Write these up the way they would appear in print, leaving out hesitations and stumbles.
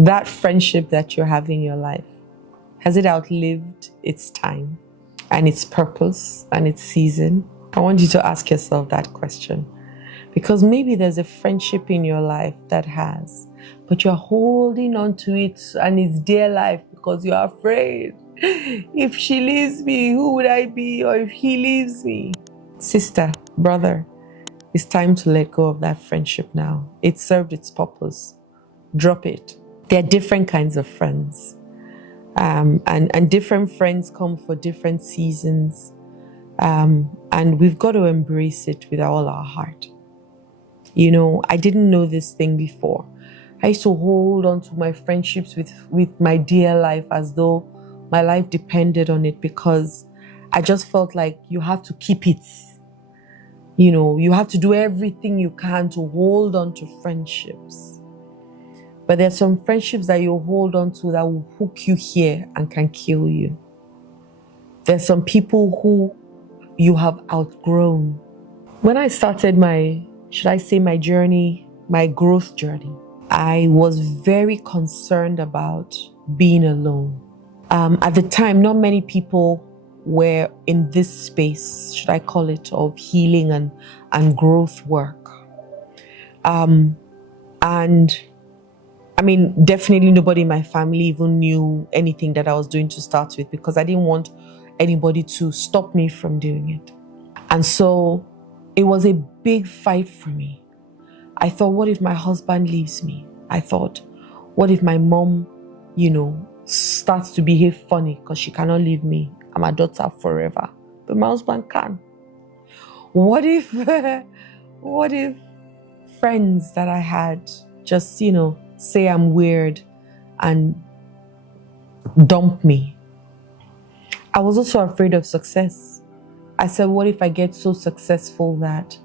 That friendship that you have in your life, has it outlived its time and its purpose and its season? I want you to ask yourself that question. Because maybe there's a friendship in your life that has, but you're holding on to it and it's dear life because you're afraid. If she leaves me, who would I be? Or if he leaves me? Sister, brother, it's time to let go of that friendship now. It served its purpose. Drop it. There are different kinds of friends. And different friends come for different seasons. And we've got to embrace it with all our heart. You know, I didn't know this thing before. I used to hold on to my friendships with my dear life as though my life depended on it, because I just felt like you have to keep it. You know, you have to do everything you can to hold on to friendships. But there's some friendships that you hold on to that will hook you here and can kill you. There's some people who you have outgrown. When I started my journey, my growth journey, I was very concerned about being alone. At the time, not many people were in this space, should I call it, of healing and growth work. And I mean, definitely nobody in my family even knew anything that I was doing to start with, because I didn't want anybody to stop me from doing it. And so it was a big fight for me. I thought, what if my husband leaves me? I thought, what if my mom, starts to behave funny because she cannot leave me? I'm a daughter forever. But my husband can. What if friends that I had just, say I'm weird and dump me? I was also afraid of success. I said, what if I get so successful that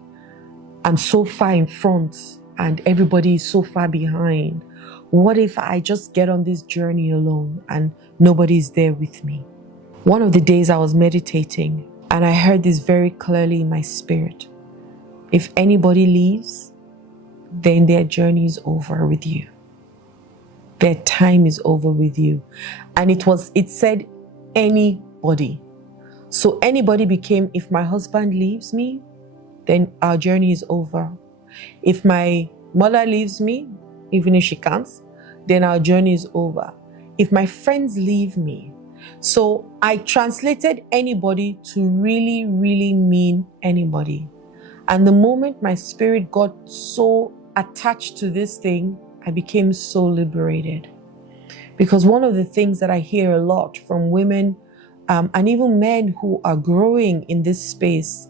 I'm so far in front and everybody is so far behind? What if I just get on this journey alone and nobody's there with me? One of the days I was meditating and I heard this very clearly in my spirit. If anybody leaves, then their journey is over with you. Their time is over with you. And it said anybody. So anybody became, if my husband leaves me, then our journey is over. If my mother leaves me, even if she can't, then our journey is over. If my friends leave me. So I translated anybody to really, really mean anybody. And the moment my spirit got so attached to this thing, I became so liberated. Because one of the things that I hear a lot from women and even men who are growing in this space,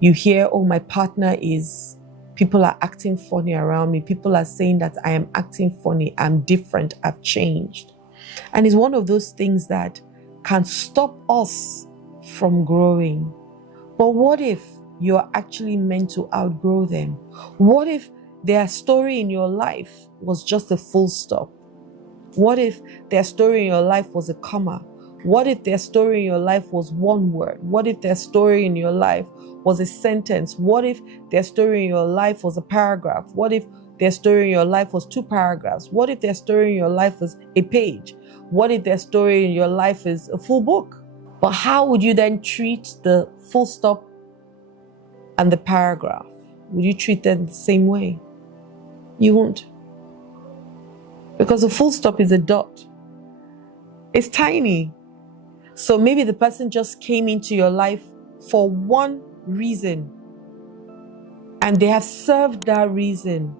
you hear, oh, my partner is, people are acting funny around me. People are saying that I am acting funny. I'm different. I've changed. And it's one of those things that can stop us from growing. But what if you're actually meant to outgrow them? What if their story in your life was just a full stop? What if their story in your life was a comma? What if their story in your life was one word? What if their story in your life was a sentence? What if their story in your life was a paragraph? What if their story in your life was 2 paragraphs? What if their story in your life was a page? What if their story in your life is a full book? But how would you then treat the full stop and the paragraph? Would you treat them the same way? You won't. Because a full stop is a dot. It's tiny. So maybe the person just came into your life for one reason, and they have served that reason.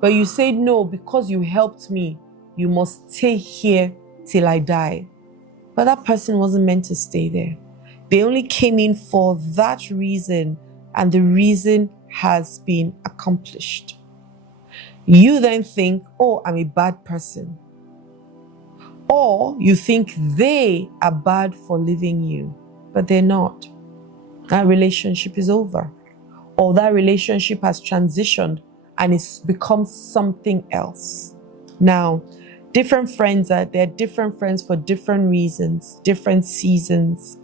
But you say, no, because you helped me, you must stay here till I die. But that person wasn't meant to stay there. They only came in for that reason, and the reason has been accomplished. You then think, oh, I'm a bad person. Or you think they are bad for leaving you, but they're not. That relationship is over. Or that relationship has transitioned and it's become something else. Now, different friends they're different friends for different reasons, different seasons.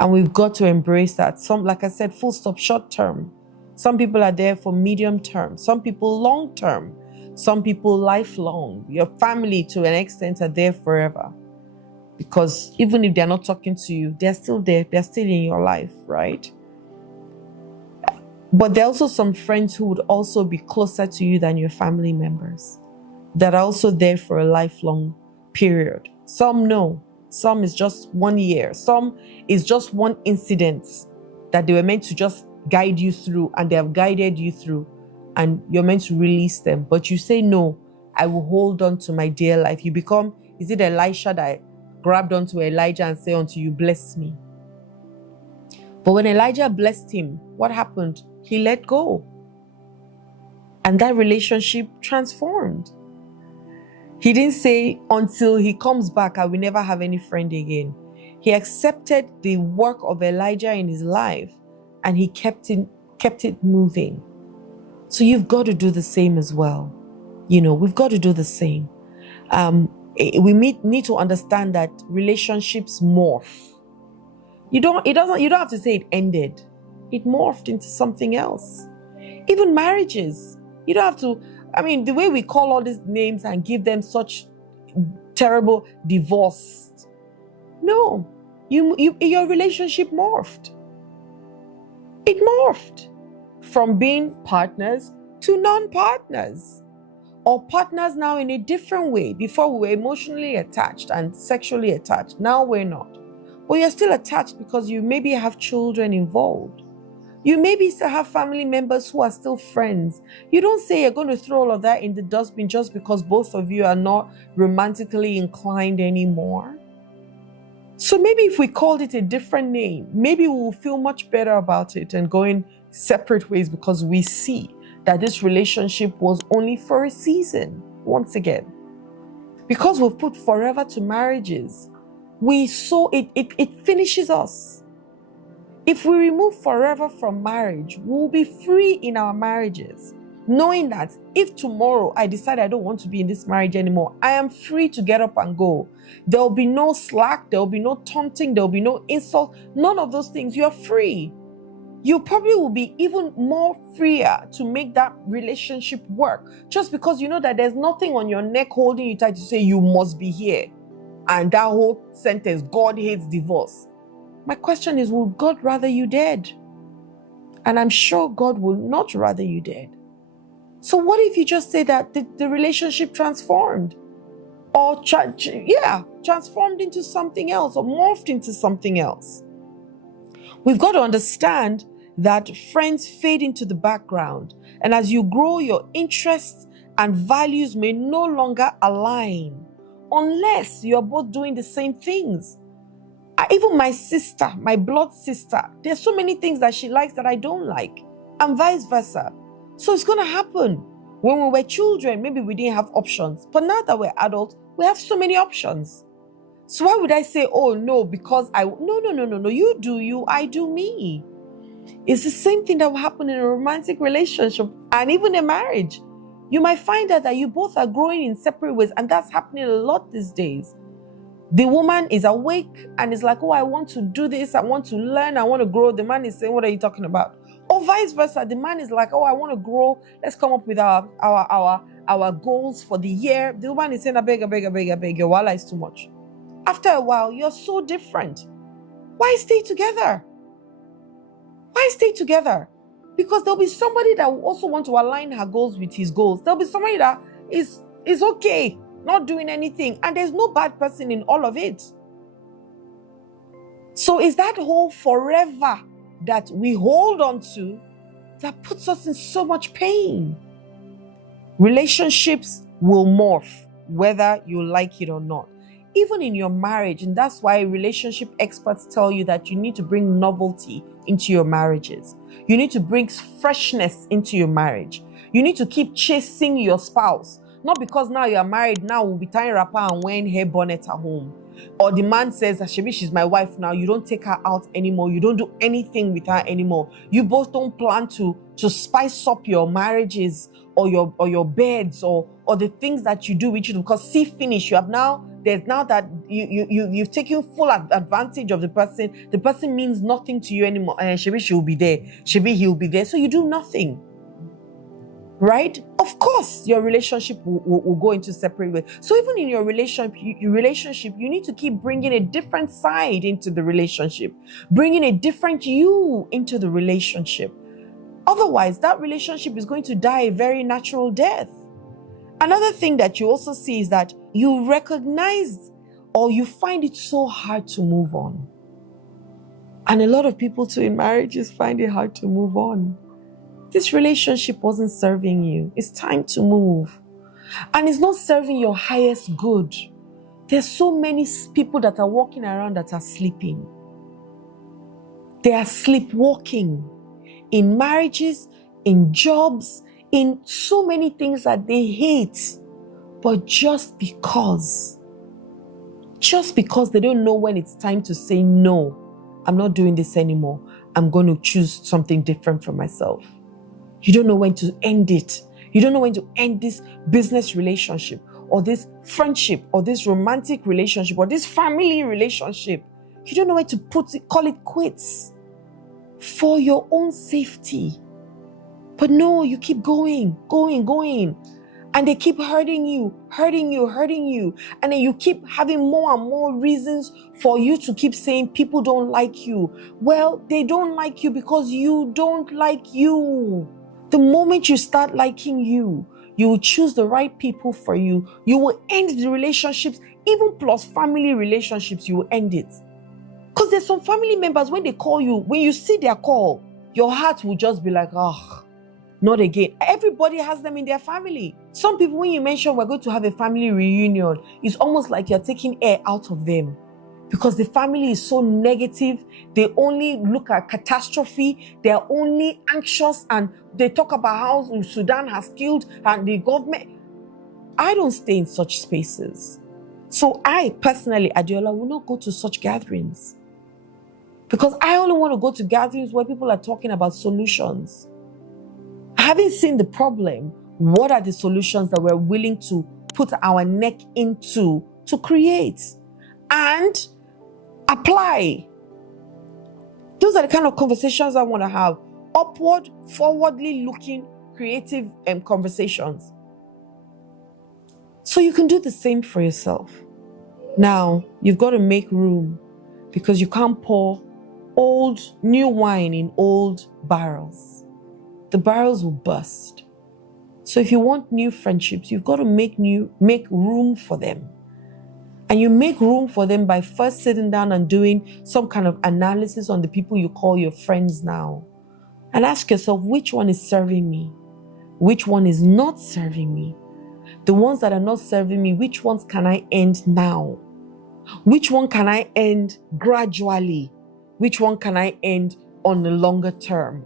And we've got to embrace that. Some, like I said, full stop, short term. Some people are there for medium term. Some people long term. Some people lifelong. Your family, to an extent, are there forever. Because even if they're not talking to you, they're still there. They're still in your life, right? But there are also some friends who would also be closer to you than your family members, that are also there for a lifelong period. Some no. Some is just 1 year. Some is just one incident that they were meant to just guide you through, and they have guided you through, and you're meant to release them. But you say, no, I will hold on to my dear life. You become, is it Elisha that grabbed onto Elijah and said unto you, bless me? But when Elijah blessed him, what happened? He let go. And that relationship transformed. He didn't say, until he comes back, I will never have any friend again. He accepted the work of Elijah in his life, and he kept it moving. So you've got to do the same as well. We've got to do the same. We need to understand that relationships morph. You don't have to say it ended. It morphed into something else. Even marriages. You don't have to, the way we call all these names and give them such terrible divorce. No, your relationship morphed. It morphed from being partners to non-partners, or partners now in a different way. Before we were emotionally attached and sexually attached. Now we're not. But you're still attached because you maybe have children involved. You maybe still have family members who are still friends. You don't say you're going to throw all of that in the dustbin just because both of you are not romantically inclined anymore. So maybe if we called it a different name, maybe we'll feel much better about it and going separate ways, because we see that this relationship was only for a season, once again. Because we've put forever to marriages, we saw it finishes us. If we remove forever from marriage, we'll be free in our marriages, knowing that if tomorrow I decide I don't want to be in this marriage anymore, I am free to get up and go. There'll be no slack, there'll be no taunting, there'll be no insult, none of those things. You're free. You probably will be even more freer to make that relationship work, just because you know that there's nothing on your neck holding you tight to say you must be here. And that whole sentence, God hates divorce. My question is, would God rather you dead? And I'm sure God will not rather you dead. So what if you just say that the relationship transformed? Or transformed into something else, or morphed into something else? We've got to understand that friends fade into the background. And as you grow, your interests and values may no longer align, unless you're both doing the same things. Even my sister, my blood sister, there's so many things that she likes that I don't like, and vice versa. So it's going to happen. When we were children, maybe we didn't have options, but now that we're adults, we have so many options. So why would I say, oh no, because no, you do you, I do me. It's the same thing that will happen in a romantic relationship and even a marriage. You might find out that you both are growing in separate ways, and that's happening a lot these days. The woman is awake and is like, oh, I want to do this, I want to learn, I want to grow. The man is saying, what are you talking about? Or vice versa, the man is like, oh, I want to grow, let's come up with our goals for the year. The woman is saying, I beg, your wallet is too much. After a while, you're so different. Why stay together? Why stay together? Because there'll be somebody that will also want to align her goals with his goals. There'll be somebody that is okay not doing anything, and there's no bad person in all of it. So it's that whole forever that we hold on to that puts us in so much pain. Relationships will morph, whether you like it or not. Even in your marriage, and that's why relationship experts tell you that you need to bring novelty into your marriages. You need to bring freshness into your marriage. You need to keep chasing your spouse. Not because now you're married, now we'll be tying wrapper and wearing hair bonnet at home. Or the man says, Shebi, she's my wife now. You don't take her out anymore. You don't do anything with her anymore. You both don't plan to spice up your marriages or your beds or the things that you do with you. Because see, finish. There's now that you've taken full advantage of the person. The person means nothing to you anymore. Shebi, she'll be there. Shebi, he'll be there. So you do nothing. right? Of course, your relationship will go into separate ways. So even in your relationship, you need to keep bringing a different side into the relationship, bringing a different you into the relationship. Otherwise, that relationship is going to die a very natural death. Another thing that you also see is that you recognize or you find it so hard to move on. And a lot of people too in marriages find it hard to move on. This relationship wasn't serving you. It's time to move. And it's not serving your highest good. There's so many people that are walking around that are sleeping. They are sleepwalking in marriages, in jobs, in so many things that they hate. But just because they don't know when it's time to say, no, I'm not doing this anymore. I'm going to choose something different for myself. You don't know when to end it. You don't know when to end this business relationship or this friendship or this romantic relationship or this family relationship. You don't know when to call it quits for your own safety. But no, you keep going. And they keep hurting you. And then you keep having more and more reasons for you to keep saying people don't like you. Well, they don't like you because you don't like you. The moment you start liking you, you will choose the right people for you. You will end the relationships, even plus family relationships, you will end it. Because there's some family members, when they call you, when you see their call, your heart will just be like, oh, not again. Everybody has them in their family. Some people, when you mention we're going to have a family reunion, it's almost like you're taking air out of them. Because the family is so negative, they only look at catastrophe, they're only anxious, and they talk about how Sudan has killed and the government. I don't stay in such spaces. So I personally, Adeola, will not go to such gatherings. Because I only want to go to gatherings where people are talking about solutions. Having seen the problem, what are the solutions that we're willing to put our neck into to create and apply? Those are the kind of conversations I want to have. Upward, forwardly looking, creative conversations. So you can do the same for yourself. Now, you've got to make room because you can't pour new wine in old barrels. The barrels will burst. So if you want new friendships, you've got to make room for them. And you make room for them by first sitting down and doing some kind of analysis on the people you call your friends now. And ask yourself, which one is serving me? Which one is not serving me? The ones that are not serving me, which ones can I end now? Which one can I end gradually? Which one can I end on the longer term?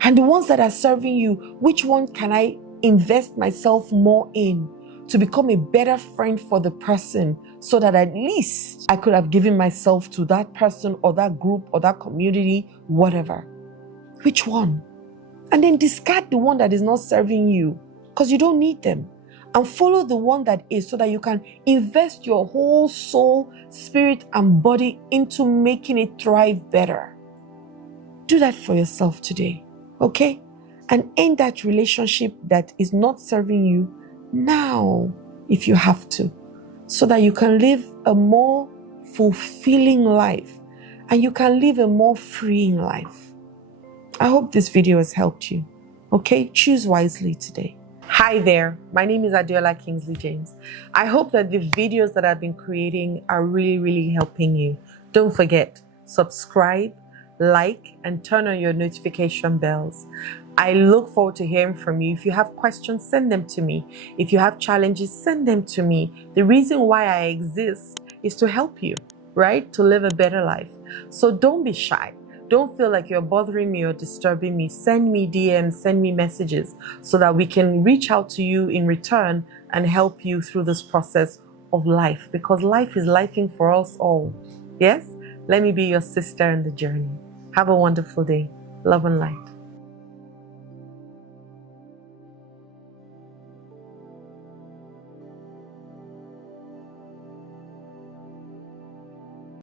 And the ones that are serving you, which one can I invest myself more in to become a better friend for the person so that at least I could have given myself to that person or that group or that community, whatever. Which one? And then discard the one that is not serving you because you don't need them. And follow the one that is so that you can invest your whole soul, spirit, and body into making it thrive better. Do that for yourself today, okay? And end that relationship that is not serving you now, if you have to, so that you can live a more fulfilling life and you can live a more freeing life. I hope this video has helped you, okay? Choose wisely today. Hi there, my name is Adeola Kingsley James. I hope that the videos that I've been creating are really helping you. Don't forget, subscribe, like, and turn on your notification bells. I look forward to hearing from you. If you have questions, send them to me. If you have challenges, send them to me. The reason why I exist is to help you, right? To live a better life. So don't be shy. Don't feel like you're bothering me or disturbing me. Send me DMs, send me messages so that we can reach out to you in return and help you through this process of life, because life is lifing for us all. Yes? Let me be your sister in the journey. Have a wonderful day. Love and light.